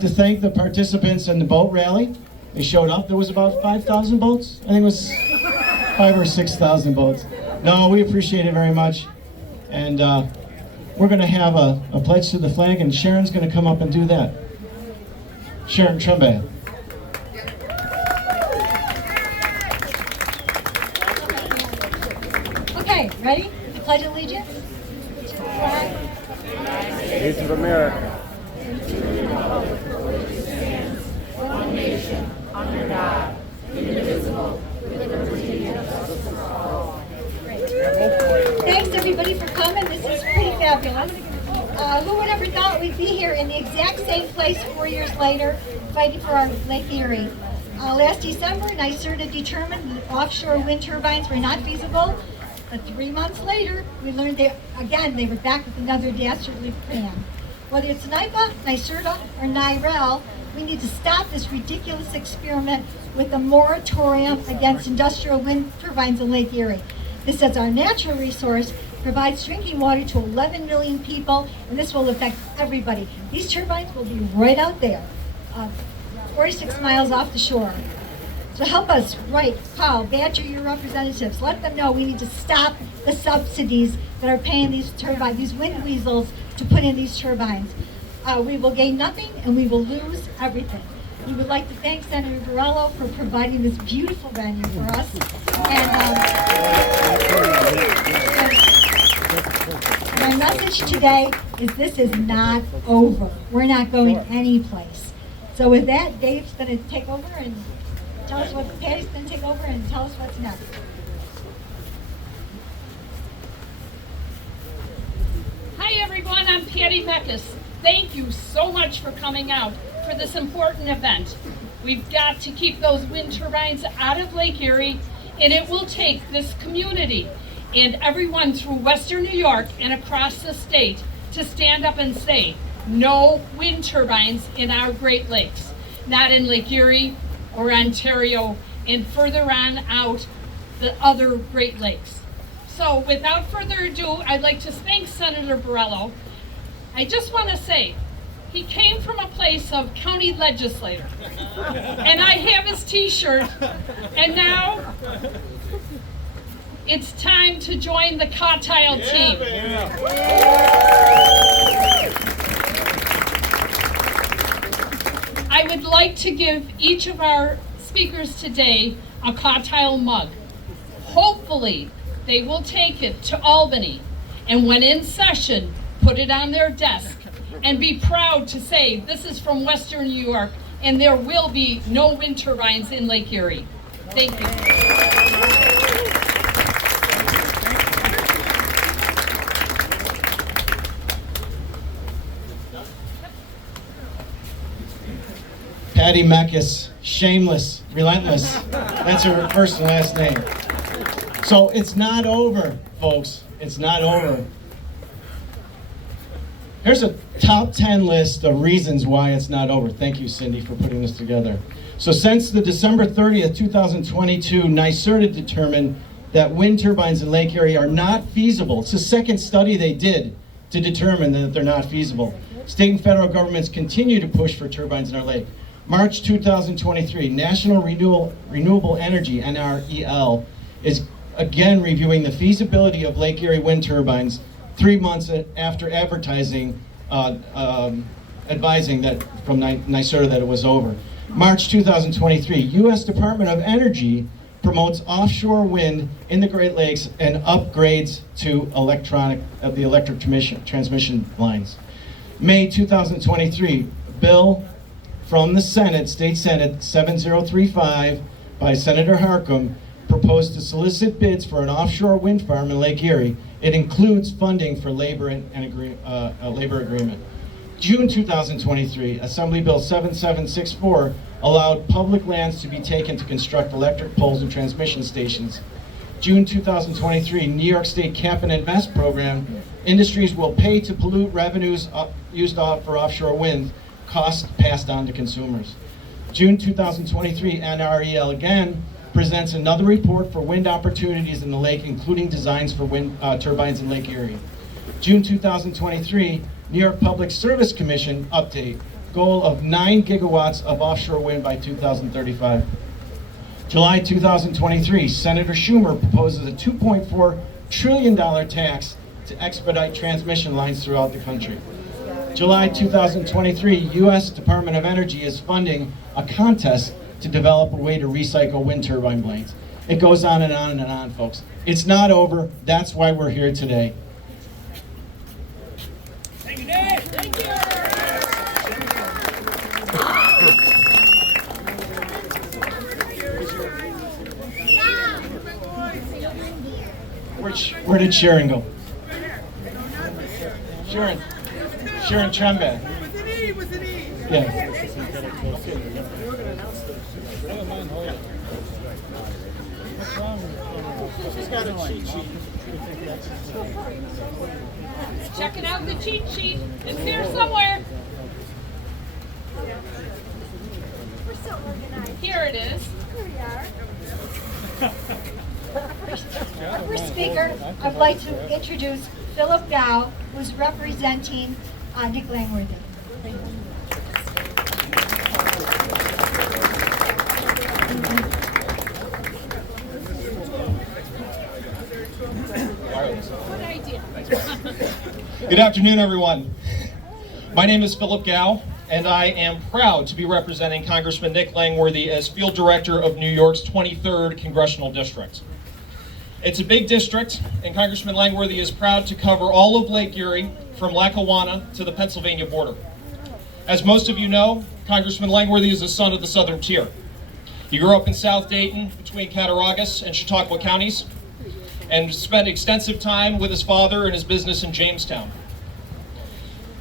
like to thank the participants in the boat rally. They showed up. There was about 5,000 boats. I think it was 5,000 or 6,000 boats. No, we appreciate it very much. And we're going to have a pledge to the flag, and Sharon's going to come up and do that. Sharon Trumbat. Okay, ready? The Pledge of Allegiance to the flag. States of America. One nation, under God, indivisible, with liberty and justice for all. Thanks everybody for coming. This is pretty fabulous. Who would ever thought we'd be here in the exact same place 4 years later, fighting for our Lake Erie? Last December, NYSERDA determined that offshore wind turbines were not feasible. But 3 months later, we learned they were back with another dastardly plan. Whether it's NYPA, NYSERDA, or NYREL, we need to stop this ridiculous experiment with a moratorium against industrial wind turbines in Lake Erie. This, as our natural resource, provides drinking water to 11 million people, and this will affect everybody. These turbines will be right out there, 46 miles off the shore. So help us, write, call, badger your representatives. Let them know we need to stop the subsidies that are paying these turbines, these wind weasels, to put in these turbines. We will gain nothing and we will lose everything. We would like to thank Senator Borrello for providing this beautiful venue for us. And my message today is this is not over. We're not going anyplace. So with that, Dave's going to take over and tell us Patty's going to take over and tell us what's next. Hi everyone, I'm Patty Meckes. Thank you so much for coming out for this important event. We've got to keep those wind turbines out of Lake Erie, and it will take this community and everyone through Western New York and across the state to stand up and say, no wind turbines in our Great Lakes, not in Lake Erie or Ontario, and further on out the other Great Lakes. So without further ado, I'd like to thank Senator Borrello. I just want to say, he came from a place of county legislator, and I have his t-shirt, and now it's time to join the Cawtile team. I would like to give each of our speakers today a Cawtile mug. Hopefully, they will take it to Albany, and when in session, put it on their desk, and be proud to say this is from Western New York, and there will be no wind turbines in Lake Erie. Thank you. Patty Meckes, shameless, relentless. That's her first and last name. So it's not over, folks. It's not over. Here's a top 10 list of reasons why it's not over. Thank you, Cindy, for putting this together. So since the December 30th, 2022, NYSERDA determined that wind turbines in Lake Erie are not feasible. It's the second study they did to determine that they're not feasible. State and federal governments continue to push for turbines in our lake. March 2023, National Renewable Energy, NREL, is again reviewing the feasibility of Lake Erie wind turbines 3 months after advertising, advising that from NYSERDA that it was over. March 2023, U.S. Department of Energy promotes offshore wind in the Great Lakes and upgrades to the electric transmission lines. May 2023, bill from the Senate, State Senate 7035 by Senator Harcum, proposed to solicit bids for an offshore wind farm in Lake Erie. It includes funding for labor agreement. June 2023, Assembly Bill 7764 allowed public lands to be taken to construct electric poles and transmission stations. June 2023, New York State Cap and Invest program, industries will pay to pollute revenues used for offshore wind, costs passed on to consumers. June 2023, NREL again presents another report for wind opportunities in the lake, including designs for wind turbines in Lake Erie. June 2023, New York Public Service Commission update. goal of 9 gigawatts of offshore wind by 2035. July 2023, Senator Schumer proposes a $2.4 trillion tax to expedite transmission lines throughout the country. July 2023, U.S. Department of Energy is funding a contest to develop a way to recycle wind turbine blades. It goes on and on and on, folks. It's not over. That's why we're here today. Thank you, Dave. Thank you. Where did Sharon go? Sharon Trembath. Yeah. Checking out the cheat sheet. It's here somewhere. We're so organized. Here it is. Here we are. Our first speaker, I'd like to introduce Philip Gow, who's representing Nick Langworthy. Good idea. Good afternoon, everyone. My name is Philip Gow, and I am proud to be representing Congressman Nick Langworthy as Field Director of New York's 23rd Congressional District. It's a big district, and Congressman Langworthy is proud to cover all of Lake Erie from Lackawanna to the Pennsylvania border. As most of you know, Congressman Langworthy is a son of the Southern Tier. He grew up in South Dayton between Cattaraugus and Chautauqua counties, and spent extensive time with his father and his business in Jamestown.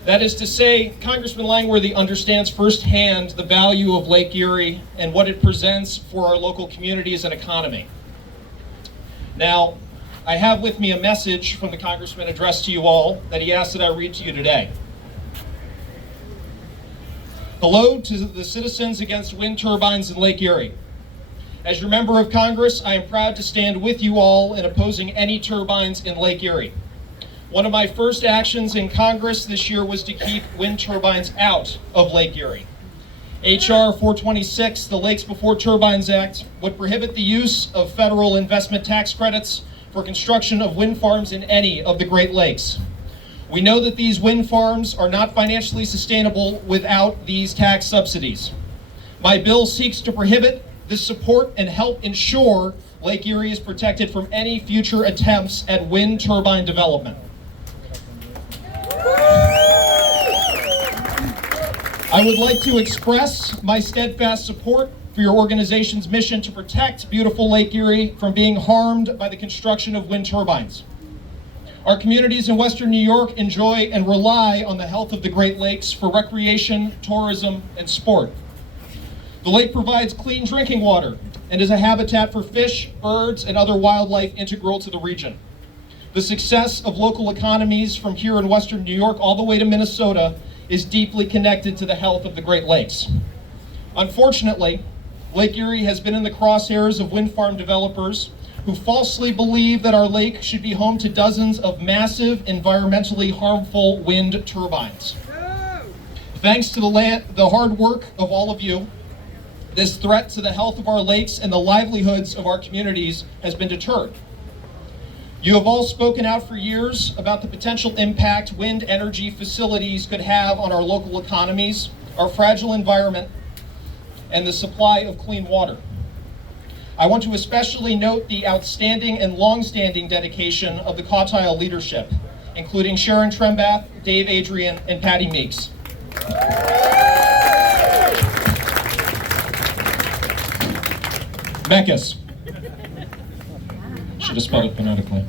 That is to say, Congressman Langworthy understands firsthand the value of Lake Erie and what it presents for our local communities and economy. Now, I have with me a message from the Congressman addressed to you all that he asked that I read to you today. Hello to the citizens against wind turbines in Lake Erie. As your member of Congress, I am proud to stand with you all in opposing any turbines in Lake Erie. One of my first actions in Congress this year was to keep wind turbines out of Lake Erie. H.R. 426, the Lakes Before Turbines Act, would prohibit the use of federal investment tax credits for construction of wind farms in any of the Great Lakes. We know that these wind farms are not financially sustainable without these tax subsidies. My bill seeks to prohibit this support and help ensure Lake Erie is protected from any future attempts at wind turbine development. I would like to express my steadfast support for your organization's mission to protect beautiful Lake Erie from being harmed by the construction of wind turbines. Our communities in Western New York enjoy and rely on the health of the Great Lakes for recreation, tourism, and sport. The lake provides clean drinking water and is a habitat for fish, birds, and other wildlife integral to the region. The success of local economies from here in Western New York all the way to Minnesota is deeply connected to the health of the Great Lakes. Unfortunately, Lake Erie has been in the crosshairs of wind farm developers who falsely believe that our lake should be home to dozens of massive, environmentally harmful wind turbines. Thanks to the hard work of all of you, this threat to the health of our lakes and the livelihoods of our communities has been deterred. You have all spoken out for years about the potential impact wind energy facilities could have on our local economies, our fragile environment, and the supply of clean water. I want to especially note the outstanding and long-standing dedication of the Cawtile leadership, including Sharon Trembath, Dave Adrian, and Patty Meeks. Mekas. Should have spelled it phonetically.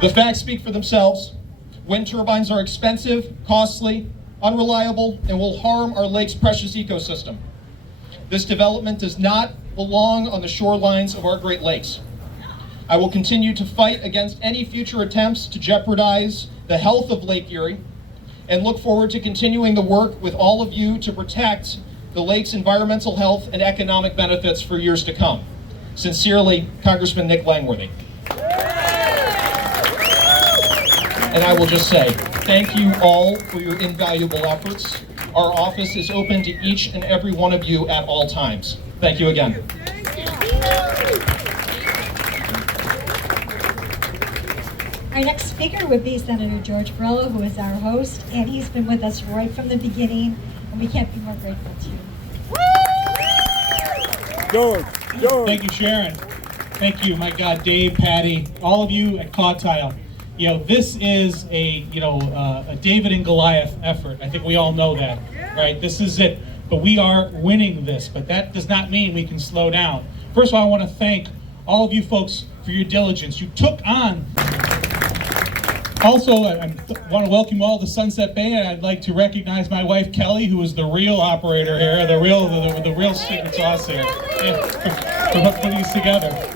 The facts speak for themselves. Wind turbines are expensive, costly, unreliable, and will harm our lake's precious ecosystem. This development does not belong on the shorelines of our Great Lakes. I will continue to fight against any future attempts to jeopardize the health of Lake Erie and look forward to continuing the work with all of you to protect the lake's environmental health and economic benefits for years to come. Sincerely, Congressman Nick Langworthy. And I will just say, thank you all for your invaluable efforts. Our office is open to each and every one of you at all times. Thank you again. Our next speaker would be Senator George Borrello, who is our host, and he's been with us right from the beginning, and we can't be more grateful to you. George. Thank you, Sharon. Thank you, my God, Dave, Patty, all of you at Cawtile. You know, this is a David and Goliath effort. I think we all know that, right? This is it. But we are winning this, but that does not mean we can slow down. First of all, I want to thank all of you folks for your diligence. You took on. Also, I want to welcome all the Sunset Band. I'd like to recognize my wife, Kelly, who is the real operator here, the real secret sauce here, for putting this together.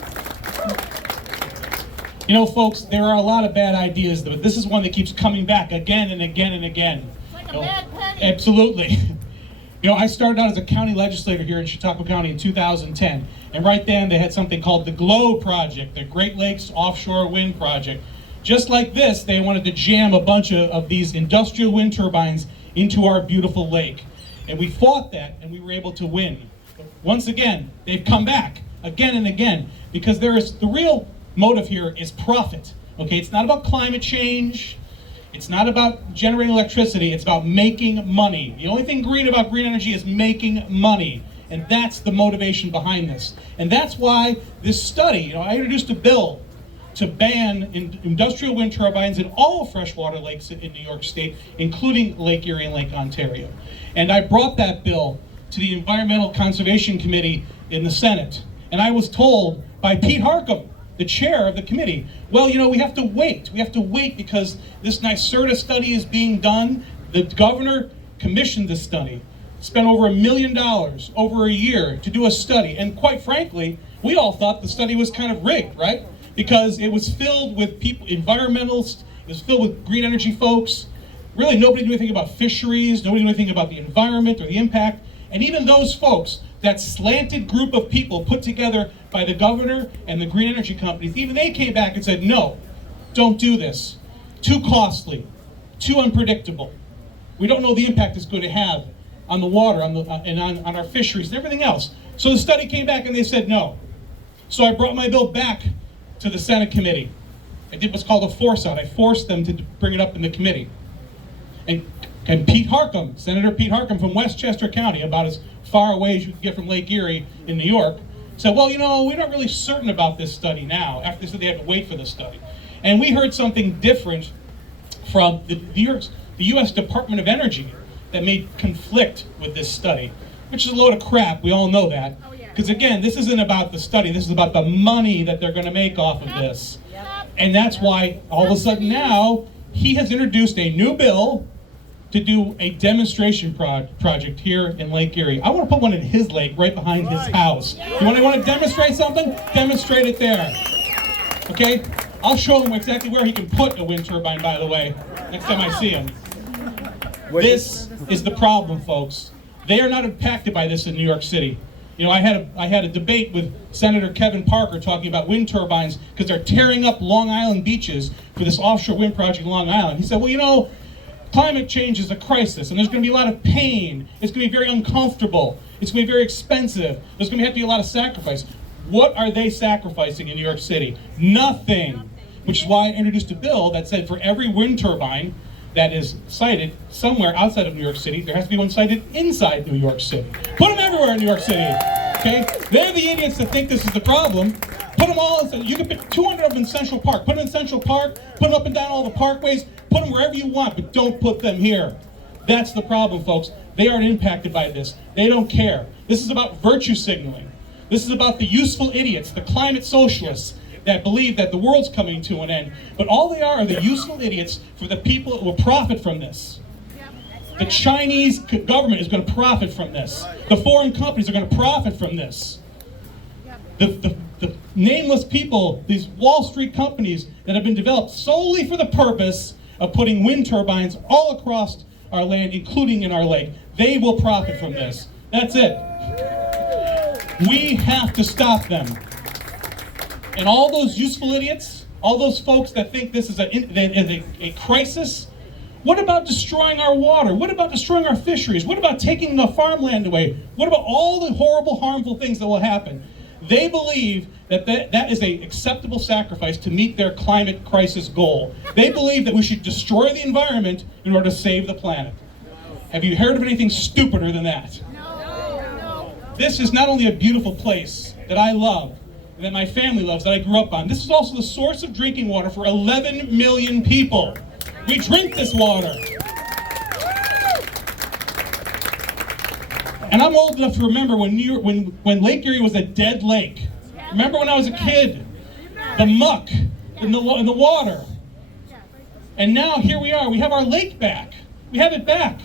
You know, folks, there are a lot of bad ideas, but this is one that keeps coming back again and again and again. Like a bad penny. Absolutely. You know, I started out as a county legislator here in Chautauqua County in 2010, and right then they had something called the GLOW Project, the Great Lakes Offshore Wind Project. Just like this, they wanted to jam a bunch of these industrial wind turbines into our beautiful lake. And we fought that, and we were able to win. But once again, they've come back again and again, because the real motive here is profit. Okay, it's not about climate change. It's not about generating electricity. It's about making money. The only thing green about green energy is making money. And that's the motivation behind this. And that's why this study, you know, I introduced a bill to ban industrial wind turbines in all freshwater lakes in New York State, including Lake Erie and Lake Ontario. And I brought that bill to the Environmental Conservation Committee in the Senate. And I was told by Pete Harcum, the chair of the committee, well, you know, we have to wait. We have to wait because this NYSERDA study is being done. The governor commissioned this study, spent over $1 million over a year to do a study. And quite frankly, we all thought the study was kind of rigged, right? Because it was filled with people, environmentalists, it was filled with green energy folks. Really, nobody knew anything about fisheries, nobody knew anything about the environment or the impact. And even those folks, that slanted group of people put together by the governor and the green energy companies, even they came back and said, no, don't do this. Too costly, too unpredictable. We don't know the impact it's going to have on the water and on our fisheries and everything else. So the study came back and they said no. So I brought my bill back to the Senate committee. I did what's called a force out. I forced them to bring it up in the committee. And Pete Harcum, Senator Pete Harcum from Westchester County, about as far away as you can get from Lake Erie in New York, said, well, you know, we're not really certain about this study now, after they said they had to wait for the study. And we heard something different from the U.S. Department of Energy that may conflict with this study, which is a load of crap, we all know that. Because again, this isn't about the study, this is about the money that they're going to make off of this. And that's why all of a sudden now, he has introduced a new bill to do a demonstration project here in Lake Erie. I want to put one in his lake right behind his house. You want to demonstrate something? Demonstrate it there. Okay? I'll show him exactly where he can put a wind turbine, by the way, next time I see him. This is the problem, folks. They are not impacted by this in New York City. You know, I had a debate with Senator Kevin Parker talking about wind turbines because they're tearing up Long Island beaches for this offshore wind project in Long Island. He said, well, you know, climate change is a crisis and there's going to be a lot of pain. It's going to be very uncomfortable. It's going to be very expensive. There's going to have to be a lot of sacrifice. What are they sacrificing in New York City? Nothing. Which is why I introduced a bill that said for every wind turbine that is sited somewhere outside of New York City, there has to be one sited inside New York City. Put them everywhere in New York City, okay? They're the idiots that think this is the problem. Put them all in, you can put 200 of them in Central Park. Put them in Central Park, put them up and down all the parkways, put them wherever you want, but don't put them here. That's the problem, folks. They aren't impacted by this. They don't care. This is about virtue signaling. This is about the useful idiots, the climate socialists, that believe that the world's coming to an end. But all they are the useful idiots for the people that will profit from this. The Chinese government is going to profit from this. The foreign companies are going to profit from this. The nameless people, these Wall Street companies that have been developed solely for the purpose of putting wind turbines all across our land, including in our lake, they will profit from this. That's it. We have to stop them. And all those useful idiots, all those folks that think this is a crisis, What about destroying our water? What about destroying our fisheries? What about taking the farmland away? What about all the horrible, harmful things that will happen? They believe that that is an acceptable sacrifice to meet their climate crisis goal. They believe that we should destroy the environment in order to save the planet. Have you heard of anything stupider than that? No. This is not only a beautiful place that I love, and that my family loves, that I grew up on. This is also the source of drinking water for 11 million people. We drink this water. And I'm old enough to remember when Lake Erie was a dead lake. Remember when I was a kid? The muck in the water. And now here we are. We have our lake back. We have it back.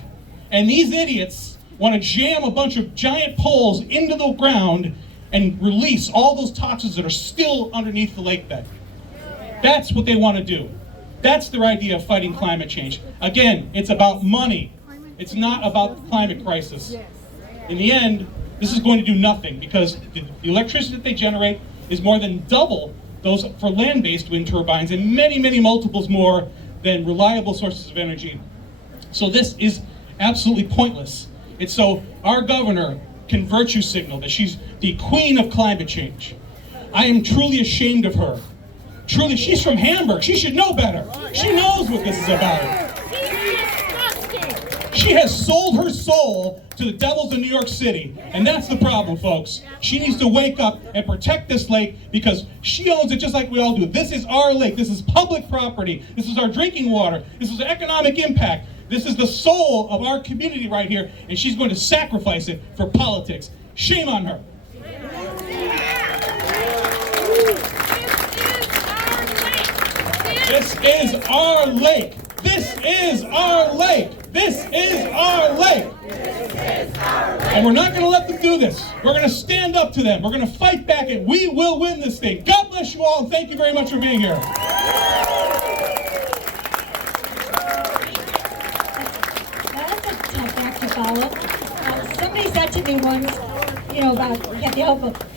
And these idiots want to jam a bunch of giant poles into the ground and release all those toxins that are still underneath the lake bed. That's what they want to do. That's their idea of fighting climate change. Again, it's about money. It's not about the climate crisis. In the end, this is going to do nothing because the electricity that they generate is more than double those for land-based wind turbines and many, many multiples more than reliable sources of energy. So this is absolutely pointless. It's so our governor can virtue signal that she's the queen of climate change. I am truly ashamed of her. Truly, she's from Hamburg. She should know better. She knows what this is about. She has sold her soul to the devils in New York City. And that's the problem, folks. She needs to wake up and protect this lake because she owns it just like we all do. This is our lake. This is public property. This is our drinking water. This is economic impact. This is the soul of our community right here, and she's going to sacrifice it for politics. Shame on her. This is our lake. This is our lake. This is our lake. And we're not going to let them do this. We're going to stand up to them. We're going to fight back, and we will win this thing. God bless you all, and thank you very much for being here. Somebody said to me once, about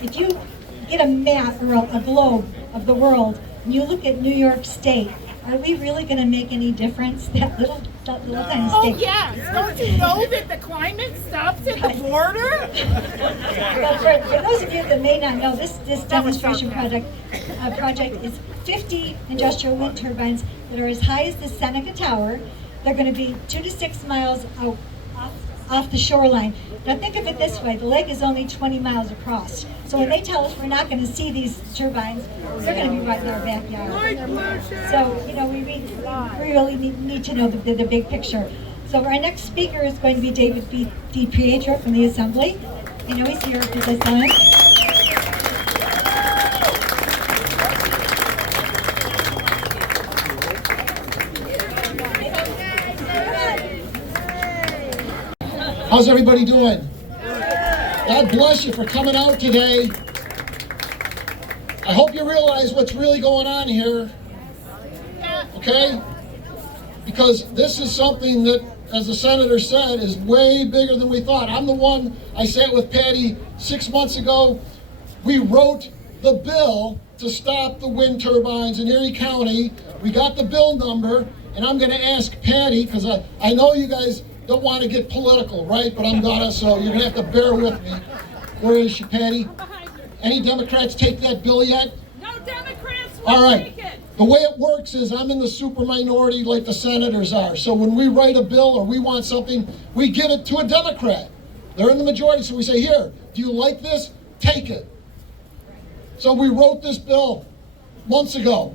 if you get a map or a globe of the world and you look at New York State, are we really going to make any difference? That little tiny state. Oh yes, don't you know that the climate stops at the border? Well, for those of you that may not know, this demonstration project is 50 industrial wind turbines that are as high as the Seneca Tower. They're going to be 2 to 6 miles out off the shoreline. Now think of it this way, the lake is only 20 miles across. So when they tell us we're not going to see these turbines, they're going to be right in our backyard. So, we really need to know the big picture. So our next speaker is going to be David DiPietro from the Assembly. He's here for this time. How's everybody doing? God bless you for coming out today. I hope you realize what's really going on here. Okay? Because this is something that, as the senator said, is way bigger than we thought. I'm the one, I sat with Patty 6 months ago. We wrote the bill to stop the wind turbines in Erie County. We got the bill number, and I'm going to ask Patty, because I know you guys don't want to get political, right? But I'm gonna, so you're gonna have to bear with me. Where is she, Patty? Any Democrats take that bill yet? No Democrats will All right. take it. The way it works is I'm in the super minority like the senators are. So when we write a bill or we want something, we give it to a Democrat. They're in the majority, so we say, here, do you like this? Take it. So we wrote this bill months ago,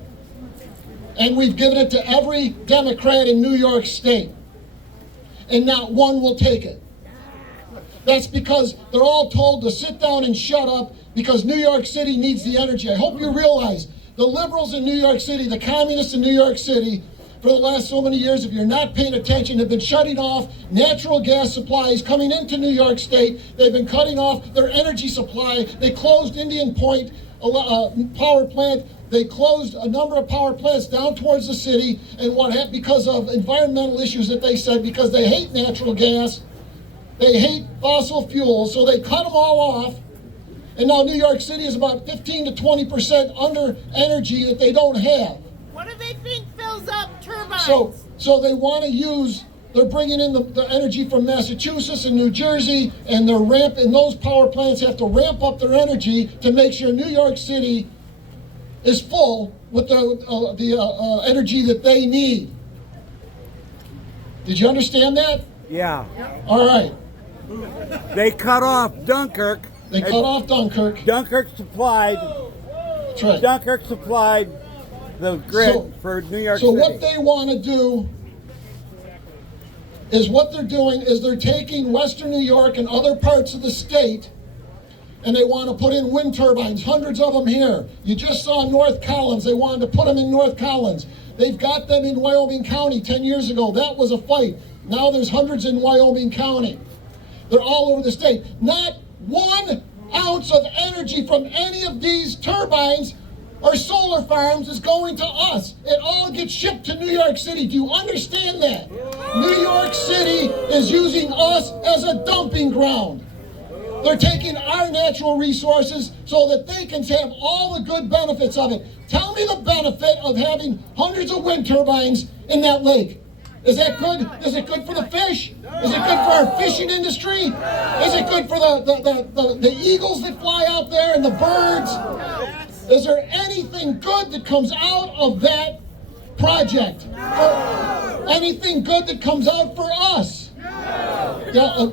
and we've given it to every Democrat in New York State. And not one will take it. That's because they're all told to sit down and shut up because New York City needs the energy. I hope you realize the liberals in New York City, the communists in New York City, for the last so many years, if you're not paying attention, have been shutting off natural gas supplies coming into New York State. They've been cutting off their energy supply. They closed Indian Point power plant. They closed a number of power plants down towards the city, and what happened because of environmental issues that they said, because they hate natural gas, they hate fossil fuels, so they cut them all off. And now New York City is about 15 to 20% under energy that they don't have. What do they think fills up turbines? So they want to use, they're bringing in the energy from Massachusetts and New Jersey, and and those power plants have to ramp up their energy to make sure New York City is full with the energy that they need. Did you understand that? Yeah. All right. They cut off Dunkirk. They cut off Dunkirk. Dunkirk supplied. That's right. Dunkirk supplied the grid So- for New York So City. what they want to do is they're taking Western New York and other parts of the state, and they want to put in wind turbines, hundreds of them here. You just saw North Collins. They wanted to put them in North Collins. They've got them in Wyoming County 10 years ago. That was a fight. Now there's hundreds in Wyoming County. They're all over the state. Not 1 ounce of energy from any of these turbines or solar farms is going to us. It all gets shipped to New York City. Do you understand that? New York City is using us as a dumping ground. They're taking our natural resources so that they can have all the good benefits of it. Tell me the benefit of having hundreds of wind turbines in that lake. Is that good? Is it good for the fish? Is it good for our fishing industry? Is it good for the eagles that fly out there and the birds? Is there anything good that comes out of that project? Or anything good that comes out for us? Yeah,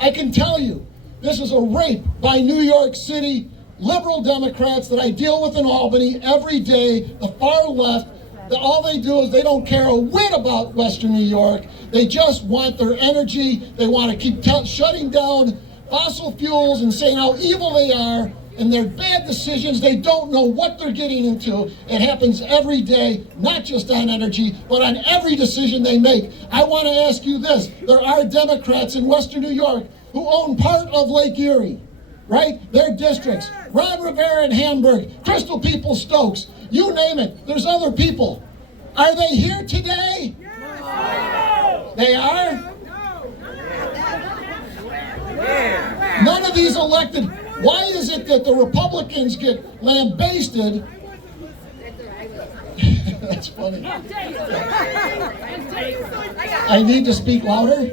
I can tell you, this is a rape by New York City liberal Democrats that I deal with in Albany every day, the far left. All they do is they don't care a whit about Western New York. They just want their energy. They want to keep shutting down fossil fuels and saying how evil they are and their bad decisions. They don't know what they're getting into. It happens every day, not just on energy, but on every decision they make. I want to ask you this. There are Democrats in Western New York who own part of Lake Erie, right? Their districts. Ron Rivera in Hamburg, Crystal Peoples Stokes, you name it. There's other people. Are they here today? No. They are? No. None of these elected. Why is it that the Republicans get lambasted? That's funny. I need to speak louder.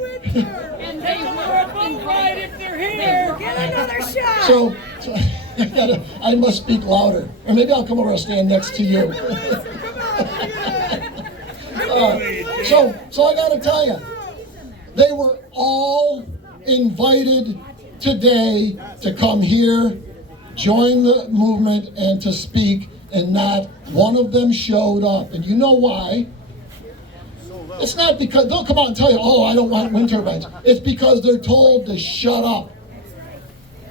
And they will invite if they're here. Get another shot. So I must speak louder. Or maybe I'll come over and stand next to you. So I got to tell you, they were all invited today to come here, join the movement, and to speak, and not one of them showed up. And you know why? It's not because they'll come out and tell you, oh, I don't want wind turbines. It's because they're told to shut up.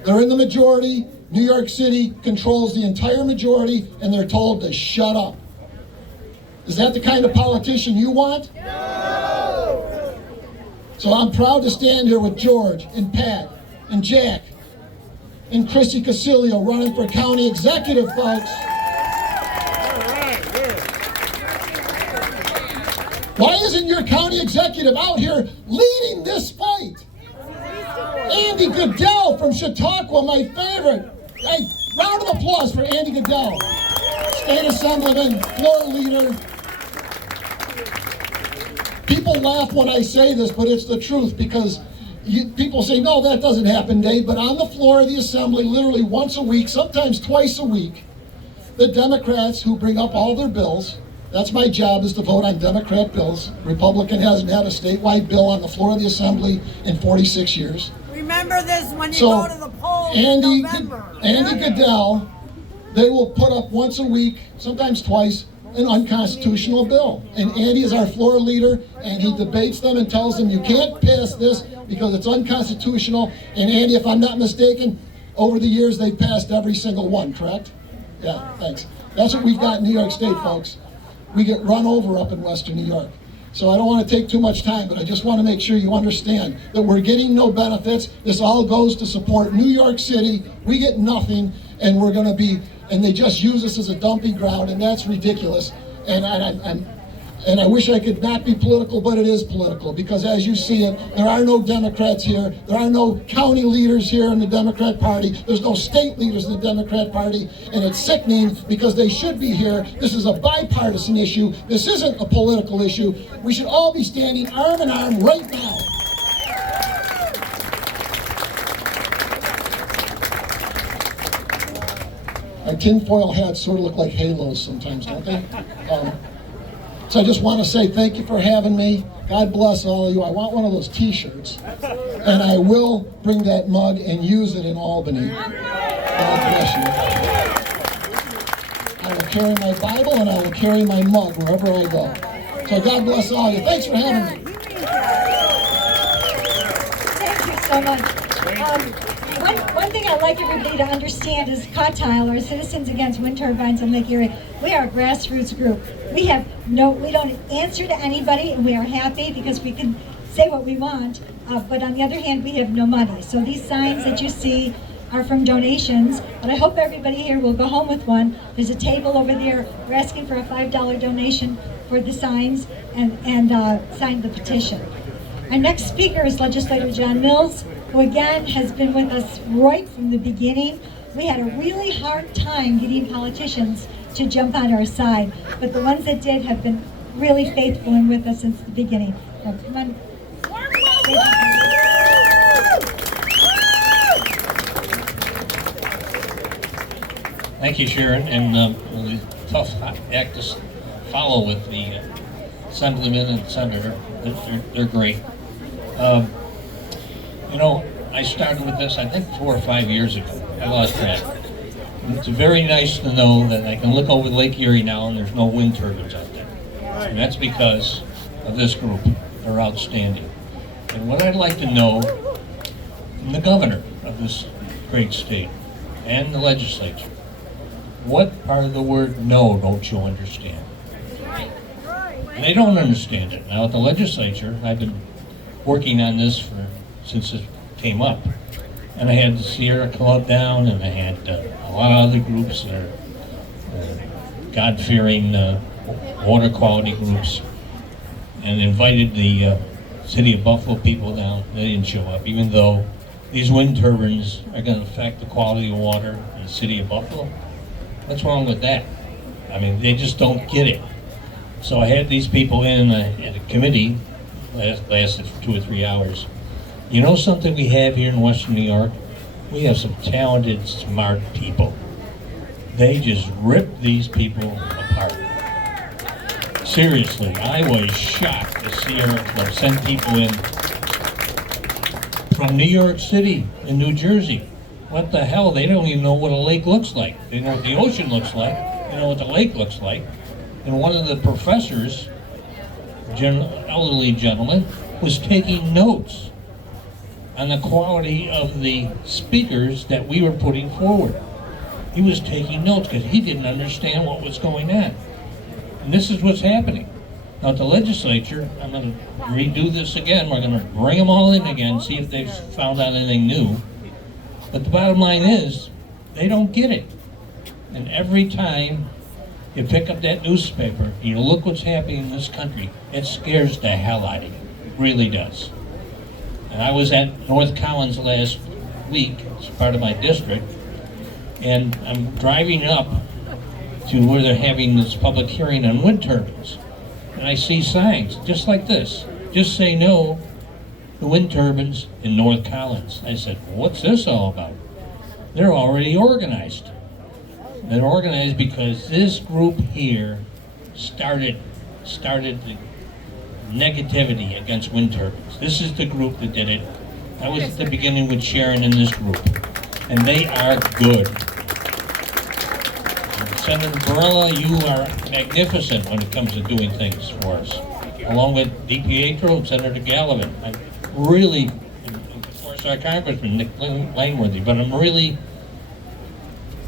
They're in the majority. New York City controls the entire majority, and they're told to shut up. Is that the kind of politician you want? No! So I'm proud to stand here with George and Pat and Jack and Chrissy Casilio running for county executive, folks. Why isn't your county executive out here leading this fight? Andy Goodell from Chautauqua, my favorite. Hey, round of applause for Andy Goodell, State Assemblyman, floor leader. People laugh when I say this, but it's the truth, because people say, no, that doesn't happen, Dave. But on the floor of the Assembly, literally once a week, sometimes twice a week, the Democrats who bring up all their bills, that's my job, is to vote on Democrat bills. Republican hasn't had a statewide bill on the floor of the Assembly in 46 years. Remember this when you So, go to the polls in November. Andy Goodell, they will put up once a week, sometimes twice, an unconstitutional bill. And Andy is our floor leader, and he debates them and tells them, you can't pass this because it's unconstitutional. And Andy, if I'm not mistaken, over the years they've passed every single one, correct? Yeah, thanks. That's what we've got in New York State, folks. We get run over up in Western New York. So I don't want to take too much time, but I just want to make sure you understand that we're getting no benefits. This all goes to support New York City. We get nothing, and we're going to be, and they just use us as a dumping ground, and that's ridiculous. And And I wish I could not be political, but it is political, because as you see it, there are no Democrats here. There are no county leaders here in the Democrat Party. There's no state leaders in the Democrat Party. And it's sickening because they should be here. This is a bipartisan issue. This isn't a political issue. We should all be standing arm in arm right now. Our tinfoil hats sort of look like halos sometimes, don't they? So I just want to say thank you for having me. God bless all of you. I want one of those t-shirts. And I will bring that mug and use it in Albany. God bless you. I will carry my Bible and I will carry my mug wherever I go. So God bless all of you. Thanks for having me. Thank you so much. One thing I'd like everybody to understand is Cawtile, or Citizens Against Wind Turbines on Lake Erie, we are a grassroots group. We don't answer to anybody, and we are happy because we can say what we want, but on the other hand, we have no money. So these signs that you see are from donations, but I hope everybody here will go home with one. There's a table over there. We're asking for a $5 donation for the signs and sign the petition. Our next speaker is Legislator John Mills, who again has been with us right from the beginning. We had a really hard time getting politicians to jump on our side, but the ones that did have been really faithful and with us since the beginning. So come on. Thank you, Sharon, and really tough act to follow with the Assemblyman and Senator. They're great. You know, I started with this, I think, 4 or 5 years ago. I lost track. It's very nice to know that I can look over Lake Erie now and there's no wind turbines out there. And that's because of this group. They're outstanding. And what I'd like to know from the governor of this great state and the legislature, what part of the word no don't you understand? And they don't understand it. Now at the legislature, I've been working on this since it came up. And I had the Sierra Club down, and I had a lot of other groups that are God-fearing water quality groups, and invited the City of Buffalo people down. They didn't show up, even though these wind turbines are going to affect the quality of water in the City of Buffalo. What's wrong with that? I mean, they just don't get it. So I had these people in a committee, lasted for 2 or 3 hours. You know something we have here in Western New York? We have some talented, smart people. They just rip these people apart. Seriously, I was shocked to see Sierra send people in from New York City and New Jersey. What the hell? They don't even know what a lake looks like. They know what the ocean looks like. They know what the lake looks like. And one of the professors, elderly gentleman, was taking notes on the quality of the speakers that we were putting forward. He was taking notes because he didn't understand what was going on. And this is what's happening. Now at the legislature, I'm going to redo this again. We're going to bring them all in again, see if they've found out anything new. But the bottom line is, they don't get it. And every time you pick up that newspaper and you look what's happening in this country, it scares the hell out of you. It really does. And I was at North Collins last week, it's part of my district, and I'm driving up to where they're having this public hearing on wind turbines. And I see signs just like this. Just say no to wind turbines in North Collins. I said, what's this all about? They're already organized. They're organized because this group here started the negativity against wind turbines. This is the group that did it. I was at the beginning with Sharon in this group, and they are good. Senator Barella, you are magnificent when it comes to doing things for us, along with DiPietro and Senator Gallivan. I'm really, and of course our Congressman Nick Langworthy, but I'm really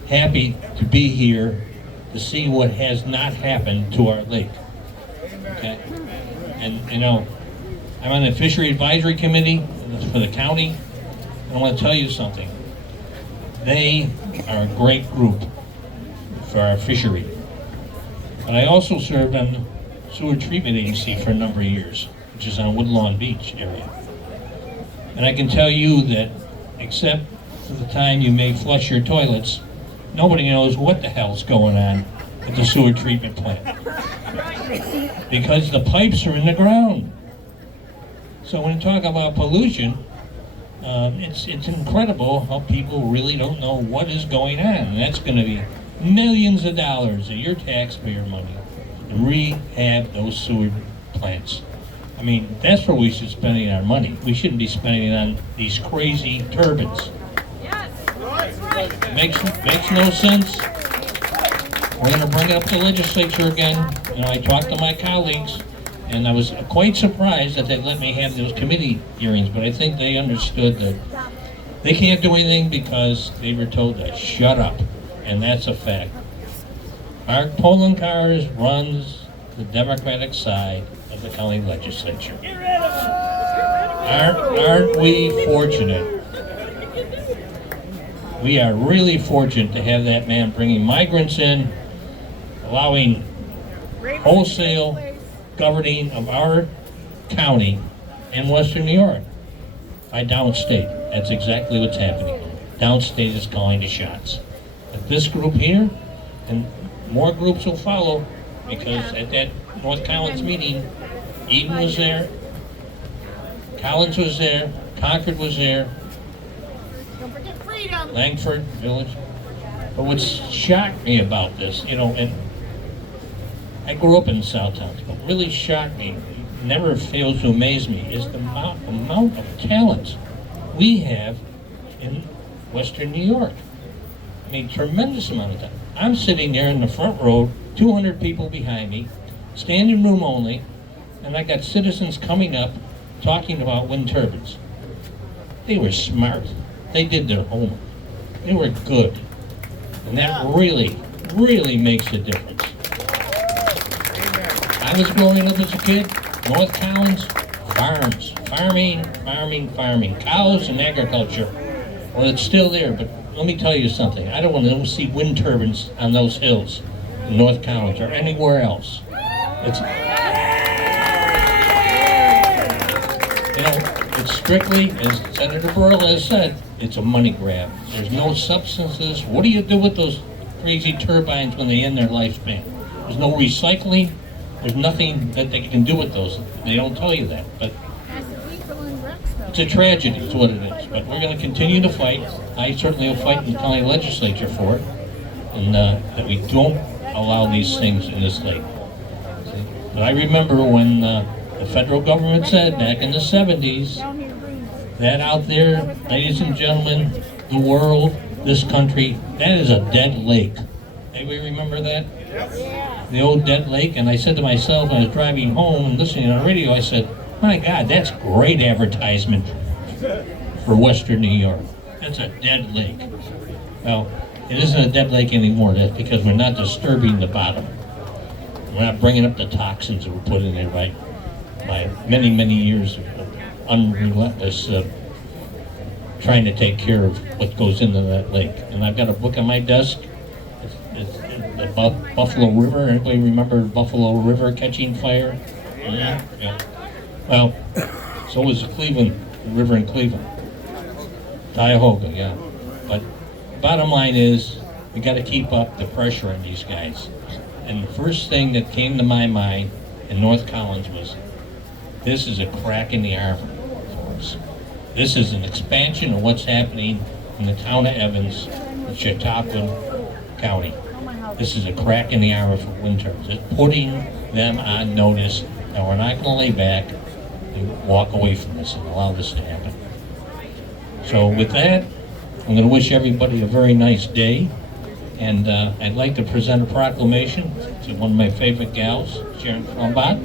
happy to be here to see what has not happened to our lake. Okay? And you know, I'm on the Fishery Advisory Committee for the county, and I want to tell you something. They are a great group for our fishery. But I also served on sewer treatment agency for a number of years, which is on Woodlawn Beach area. And I can tell you that, except for the time you may flush your toilets, nobody knows what the hell's going on at the sewer treatment plant. Because the pipes are in the ground. So when you talk about pollution, it's incredible how people really don't know what is going on. And that's going to be millions of dollars of your taxpayer money to rehab those sewer plants. I mean, that's where we should spending our money. We shouldn't be spending it on these crazy turbines. Yes, that's right. Makes no sense. We're going to bring it up to the legislature again. You know, I talked to my colleagues, and I was quite surprised that they let me have those committee hearings, but I think they understood that they can't do anything because they were told to shut up, and that's a fact. Mark Poloncarz runs the Democratic side of the county legislature. Aren't we fortunate? We are really fortunate to have that man bringing migrants in, allowing wholesale governing of our county in Western New York by downstate. That's exactly what's happening. Downstate is calling the shots. But this group here, and more groups will follow, because at that North Collins meeting, Eden was there, Collins was there, Concord was there, Langford Village. But what's shocked me about this, you know, and I grew up in Southtown, what really shocked me, never fails to amaze me, is the amount of talent we have in Western New York. I mean, tremendous amount of talent. I'm sitting there in the front row, 200 people behind me, standing room only, and I got citizens coming up talking about wind turbines. They were smart. They did their homework. They were good. And that really, really makes a difference. I was growing up as a kid, North Collins, farms, farming, cows and agriculture. Well, it's still there, but let me tell you something. I don't want to see wind turbines on those hills in North Collins or anywhere else. It's, you know, it's strictly, as Senator Burrell has said, it's a money grab. There's no substances. What do you do with those crazy turbines when they end their lifespan? There's no recycling. There's nothing that they can do with those. They don't tell you that, but it's a tragedy, is what it is. But we're going to continue to fight. I certainly will fight in the county legislature for it, and that we don't allow these things in this lake. But I remember when the federal government said back in the 70s that out there, ladies and gentlemen, the world, this country, that is a dead lake. Anybody remember that? The old dead lake. And I said to myself when I was driving home and listening on the radio, I said, my God, that's great advertisement for Western New York. That's a dead lake. Well, it isn't a dead lake anymore. That's because we're not disturbing the bottom. We're not bringing up the toxins that were put in there by many, many years of unrelentless trying to take care of what goes into that lake. And I've got a book on my desk. It's the Buffalo River. Anybody remember Buffalo River catching fire? Yeah. Well, so was the Cleveland River in Cleveland. Cuyahoga, yeah. But bottom line is, we got to keep up the pressure on these guys. And the first thing that came to my mind in North Collins was, this is a crack in the armor for us. This is an expansion of what's happening in the town of Evans, in Chautauqua County. This is a crack in the armor for wind turbines. It's putting them on notice that we're not going to lay back and walk away from this and allow this to happen. So with that, I'm going to wish everybody a very nice day. And I'd like to present a proclamation to one of my favorite gals, Sharon Frombat.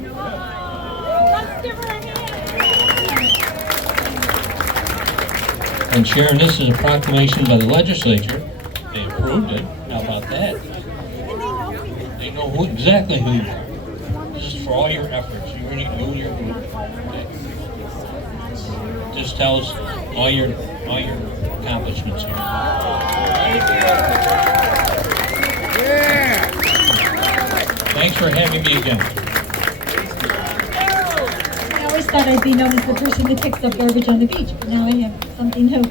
And Sharon, this is a proclamation by the legislature. They approved it. How about that? They know exactly who you are. This is for all your efforts, you and your group. Okay. This tells all your accomplishments here. Yeah! Thanks for having me again. thought I'd be known as the person that picks up garbage on the beach, but now I have something new.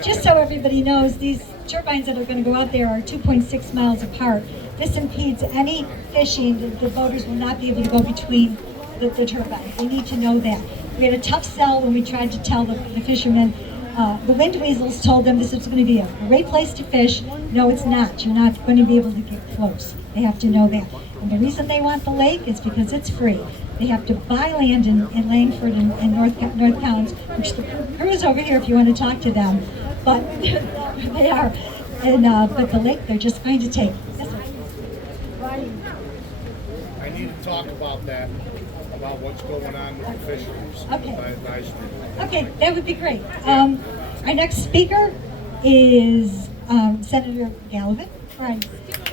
Just so everybody knows, these turbines that are going to go out there are 2.6 miles apart. This impedes any fishing. The boaters will not be able to go between the turbines. They need to know that. We had a tough sell when we tried to tell the fishermen. The wind weasels told them this is going to be a great place to fish. No, it's not. You're not going to be able to get close. They have to know that. And the reason they want the lake is because it's free. They have to buy land in Langford and North County, which the crew is over here if you want to talk to them. But they are. And but the lake they're just going to take. Yes, sir. I need to talk about that, about what's going on with the fisheries. Okay. Okay, that would be great. Our next speaker is Senator Gallivan. Right.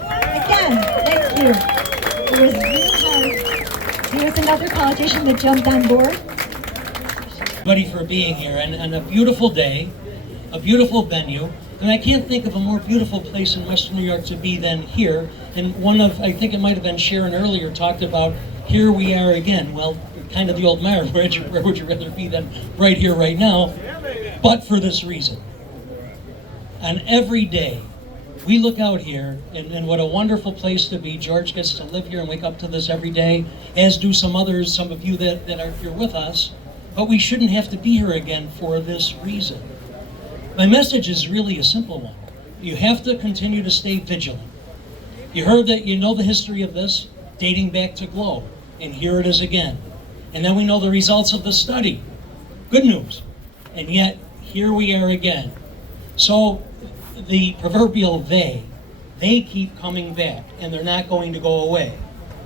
Again, thank you. It was really hard. He was another politician that jumped on board. Everybody for being here, and a beautiful day, a beautiful venue. And I can't think of a more beautiful place in Western New York to be than here. And I think it might have been Sharon earlier, talked about here we are again. Well, kind of the old mare, where would you rather be than right here, right now? But for this reason. And every day, we look out here, and what a wonderful place to be. George gets to live here and wake up to this every day, as do some others, some of you that are here with us. But we shouldn't have to be here again for this reason. My message is really a simple one. You have to continue to stay vigilant. You heard that, you know the history of this, dating back to GLOW, and here it is again. And then we know the results of the study. Good news. And yet, here we are again. So, the proverbial they keep coming back, and they're not going to go away.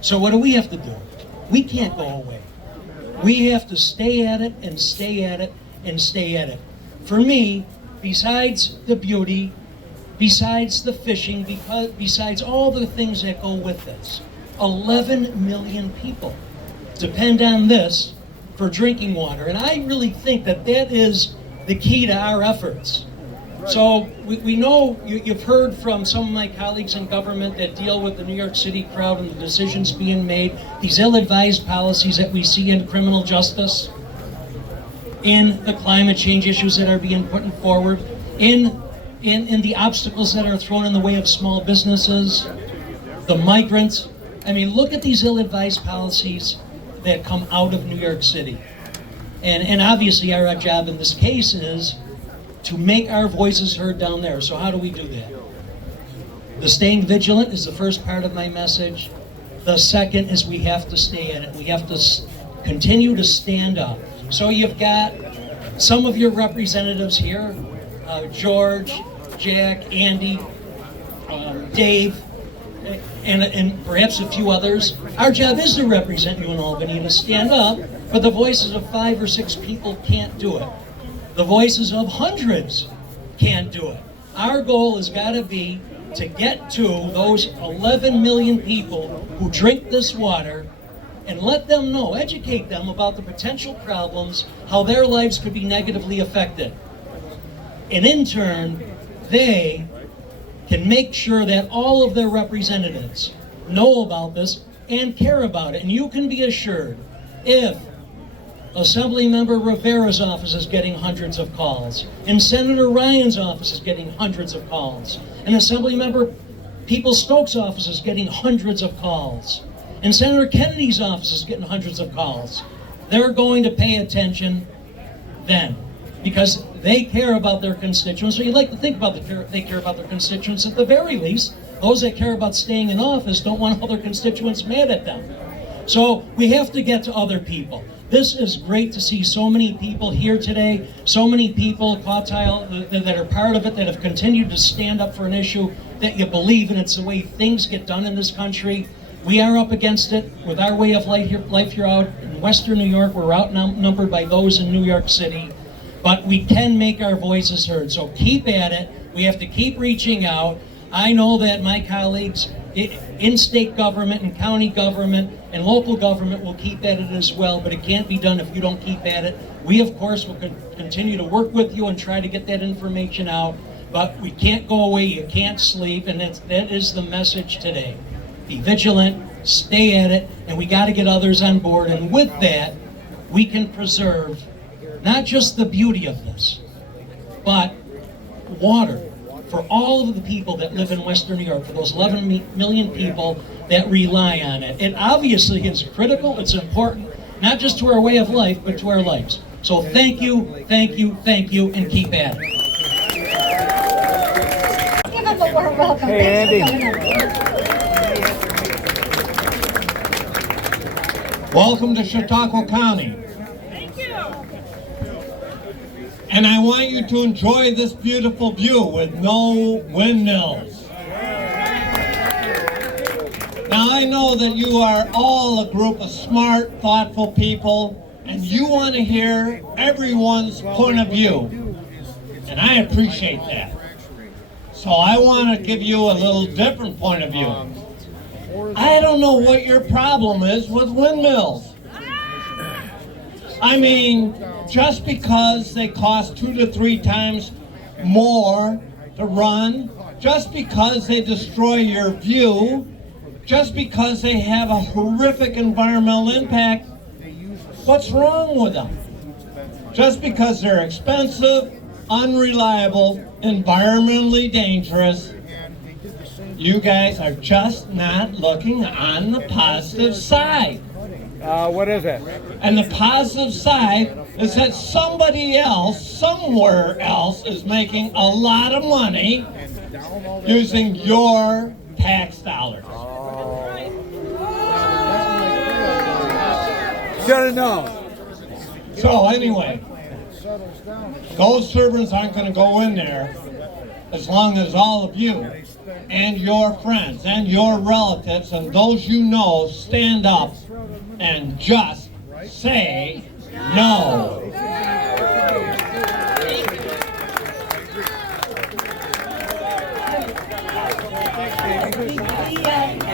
So what do we have to do? We can't go away. We have to stay at it, and stay at it, and stay at it. For me, besides the beauty, besides the fishing, besides all the things that go with this, 11 million people depend on this for drinking water. And I really think that is the key to our efforts. So we know, you've heard from some of my colleagues in government that deal with the New York City crowd and the decisions being made, these ill-advised policies that we see in criminal justice, in the climate change issues that are being put forward, in the obstacles that are thrown in the way of small businesses, the migrants. I mean, look at these ill-advised policies that come out of New York City. And obviously our job in this case is to make our voices heard down there. So how do we do that? The staying vigilant is the first part of my message. The second is we have to stay at it. We have to continue to stand up. So you've got some of your representatives here, George, Jack, Andy, Dave, and perhaps a few others. Our job is to represent you in Albany, to stand up, but the voices of 5 or 6 people can't do it. The voices of hundreds can't do it. Our goal has got to be to get to those 11 million people who drink this water and let them know, educate them about the potential problems, how their lives could be negatively affected. And in turn, they can make sure that all of their representatives know about this and care about it. And you can be assured, if Assemblymember Rivera's office is getting hundreds of calls, and Senator Ryan's office is getting hundreds of calls, and Assemblymember Peoples-Stokes' office is getting hundreds of calls, and Senator Kennedy's office is getting hundreds of calls, they're going to pay attention then, because they care about their constituents. So you'd like to think about they care about their constituents. At the very least, those that care about staying in office don't want all their constituents mad at them. So we have to get to other people. This is great to see so many people here today, so many people, Cawtile, that are part of it, that have continued to stand up for an issue that you believe in. It's the way things get done in this country. We are up against it with our way of life here out in Western New York. We're outnumbered by those in New York City, but we can make our voices heard. So keep at it. We have to keep reaching out. I know that my colleagues in state government and county government and local government will keep at it as well, but it can't be done if you don't keep at it. We, of course, will continue to work with you and try to get that information out, but we can't go away, you can't sleep, and that is the message today. Be vigilant, stay at it, and we got to get others on board, and with that, we can preserve not just the beauty of this, but water for all of the people that live in Western New York, for those 11 million people that rely on it. It obviously is critical, it's important, not just to our way of life, but to our lives. So thank you, thank you, thank you, and keep at it. Give them a warm welcome. Hey, Thanks Andy. for coming up. Welcome to Chautauqua County. Thank you. And I want you to enjoy this beautiful view with no windmills. Now I know that you are all a group of smart, thoughtful people, and you want to hear everyone's point of view. And I appreciate that. So I want to give you a little different point of view. I don't know what your problem is with windmills. I mean, just because they cost 2 to 3 times more to run, just because they destroy your view, just because they have a horrific environmental impact, what's wrong with them? Just because they're expensive, unreliable, environmentally dangerous, you guys are just not looking on the positive side. What is it? And the positive side is that somebody else, somewhere else, is making a lot of money using your tax dollars. Should have known. So anyway, those servants aren't going to go in there as long as all of you and your friends and your relatives and those you know stand up and just say no.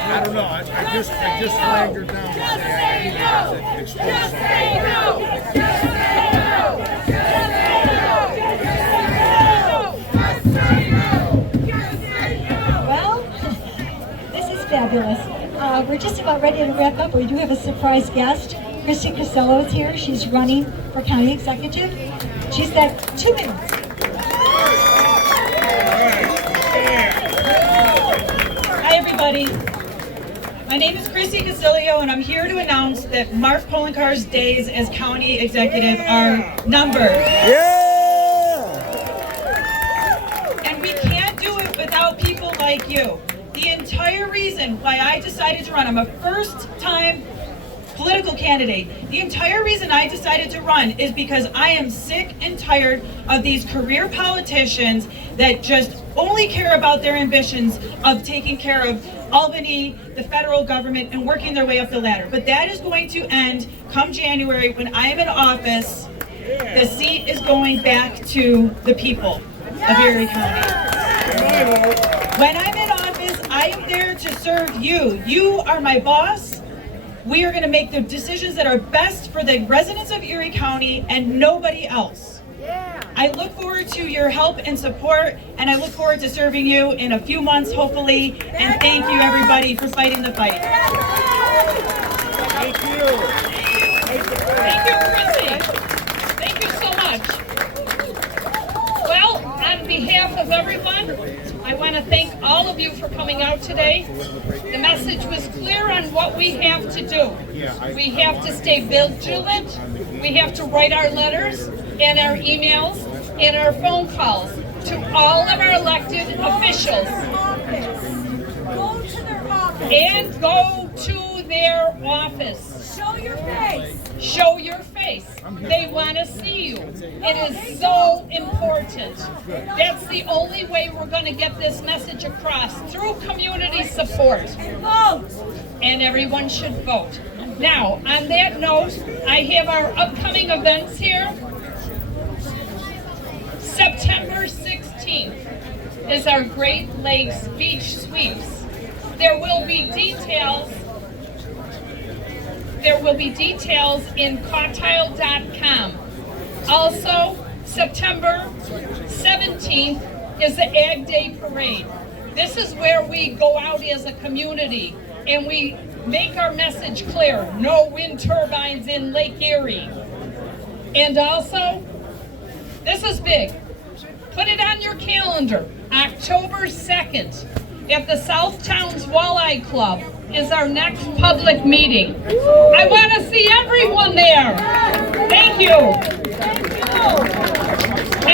I don't know, I just flagged her down. Just say no! Just say no! Just say no! Just say no! Just say no! Just say no! Well, this is fabulous. We're just about ready to wrap up. We do have a surprise guest. Christy Casello is here. She's running for county executive. She's got 2 minutes. Hi everybody, my name is Christy Casilio and I'm here to announce that Mark Polenkar's days as county executive are numbered. Yeah! And we can't do it without people like you. The entire reason why I decided to run, I'm a first-time political candidate. The entire reason I decided to run is because I am sick and tired of these career politicians that just only care about their ambitions of taking care of Albany, the federal government, and working their way up the ladder. But that is going to end come January when I am in office. The seat is going back to the people of Erie County. When I'm in office, I am there to serve you. You are my boss. We are going to make the decisions that are best for the residents of Erie County and nobody else. I look forward to your help and support, and I look forward to serving you in a few months, hopefully. And thank you, everybody, for fighting the fight. Thank you. Thank you, Chrissy. Thank you so much. Well, on behalf of everyone, I want to thank all of you for coming out today. The message was clear on what we have to do. We have to stay vigilant. We have to write our letters and our emails and our phone calls to all of our elected officials. Go to their office. And go to their office. Show your face. Show your face. They want to see you. It is so important. That's the only way we're going to get this message across, through community support. Vote. And everyone should vote. Now, on that note, I have our upcoming events here. September 16th is our Great Lakes Beach Sweeps. There will be details in Cawtile.com. Also, September 17th is the Ag Day Parade. This is where we go out as a community and we make our message clear. No wind turbines in Lake Erie. And also, this is big. Put it on your calendar. October 2nd at the South Towns Walleye Club is our next public meeting. I want to see everyone there. Thank you. Thank you.